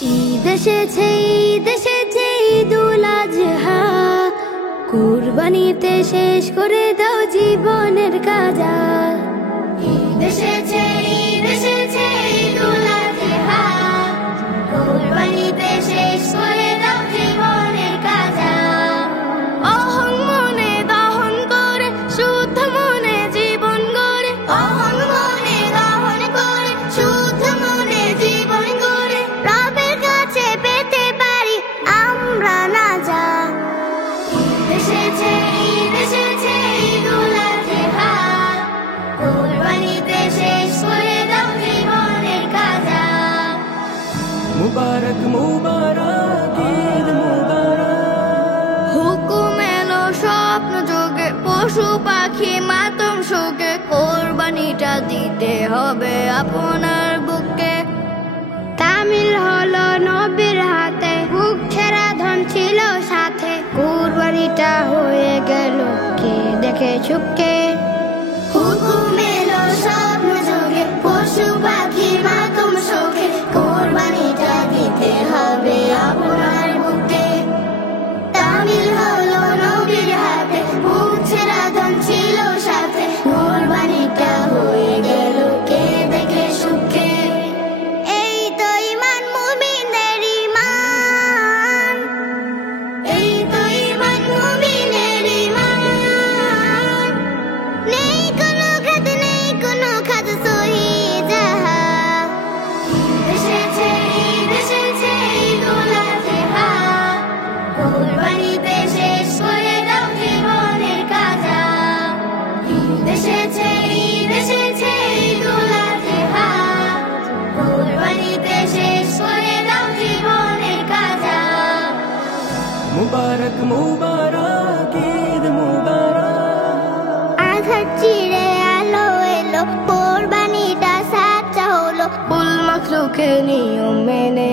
ঈদ এসেছে ঈদুল আজহা, কুরবানিতে শেষ করে দাও জীবনের কাজা। ঈদ এসেছে ঈদুল আজহা, কুরবানিতে শেষ করে দাও জীবনের কাজা। অহং মনে দহন করে শুদ্ধ মনে জীবন গড়ে, অহং মনে দহন করে শুদ্ধ মনে জীবন গড়ে রবের কাছে পেতে পারি আমরা নাজা। ঈদ এসেছে ঈদুল আজহা, কুরবানিতে শেষ করে দাও জীবনের কাজা। মুবারক মুবারক ঈদ মুবারক। হুকুম এলো স্বপ্ন যোগে, পশু পাখি মাতম শোকে, কোরবানিটা দিতে হবে আপনার বুকে। তামিল হলো নবীর হাতে, বুক ছেঁড়া ধন ছিল সাথে, কোরবানিটা হয়ে গেল কে দেখে চুপকে। হুকুম এলো স্বপ্ন যোগে, পশু পাখি মাতম শোকে, কোরবানিটা দিতে হবে আপনার বুকে। তামিল হলো নবীর হাতে, বুক ছেঁড়া ধন ছিল সাথে, কোরবানিটা হয়ে গেল কে দেখে সুখে। এই তো ঈমান মুমিনের ঈমান, এই তো ঈমান মুমিনের ঈমান। নেই কোনো খাদ সহি যাহা। ঈদ এসেছে ঈদুল আজহা, কুরবানিতে শেষ করে দাও জীবনের কাজা। ঈদ এসেছে ঈদুল আজহা, কুরবানিতে শেষ করে দাও জীবনের কাজা। মুবারক মুবারক ঈদ মুবারক। আধার চিরে আলো এলো, কোরবানিটা সাচ্চা হলো, কুল মাখলুকের নিয়ম মেনে